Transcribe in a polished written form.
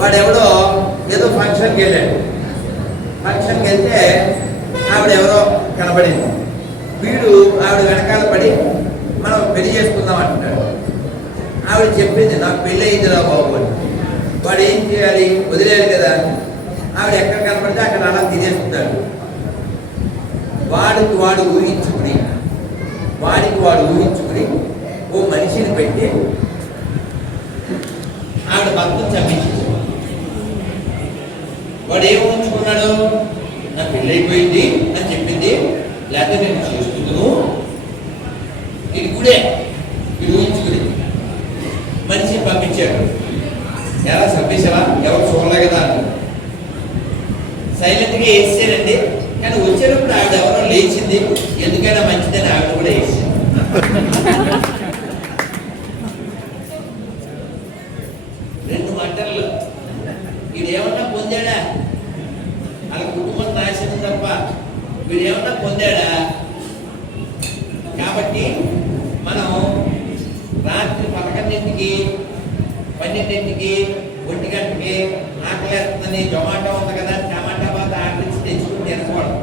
వాడెవడో ఏదో ఫంక్షన్కి వెళ్ళాడు. ఫంక్షన్కి వెళ్తే ఆవిడ ఎవరో కనబడింది. వీడు ఆవిడ వెనకాల పడి మనం పెళ్లి చేసుకుందాం అంటున్నాడు. ఆవిడ చెప్పింది నాకు పెళ్ళి అయిందిరా బాబు అని. వాడు ఏం చేయాలి? వదిలేయాలి కదా. ఆవిడ ఎక్కడ కనపడితే అక్కడ అలా తినేస్తున్నాడు. వాడికి వాడు ఊహించుకుని ఓ మనిషిని పెట్టి ఆవిడ భక్తులు చంపించింది. వాడు ఏం ఊహించుకున్నాడు? నా పెళ్ళి అయిపోయింది అని చెప్పింది, లేకపోతే నేను చేసుకుందును, ఇది కూడా ఇది ఊహించుకుని మనిషిని పంపించాడు. ఎలా చంపేసావా? ఎవరు చూడలే కదా అని సైలెంట్గా వేసానండి. కానీ వచ్చేటప్పుడు ఆవిడ ఎవరో లేచింది, ఎందుకైనా మంచిదని ఆవిడ కూడా వేసింది. రెండు మాటల్లో వీడేమన్నా పొందాడా? వాళ్ళ కుటుంబం నాశనం తప్ప వీడేమన్నా పొందాడా? కాబట్టి మనం రాత్రి 11ంటికి 12ంటికి 1 గంటకి ఆకలేస్తుందని జొమాటో ఉంది కదా, టమాటా బాత ఆర్డర్ ఇచ్చి తెచ్చుకుని తినకూడదు.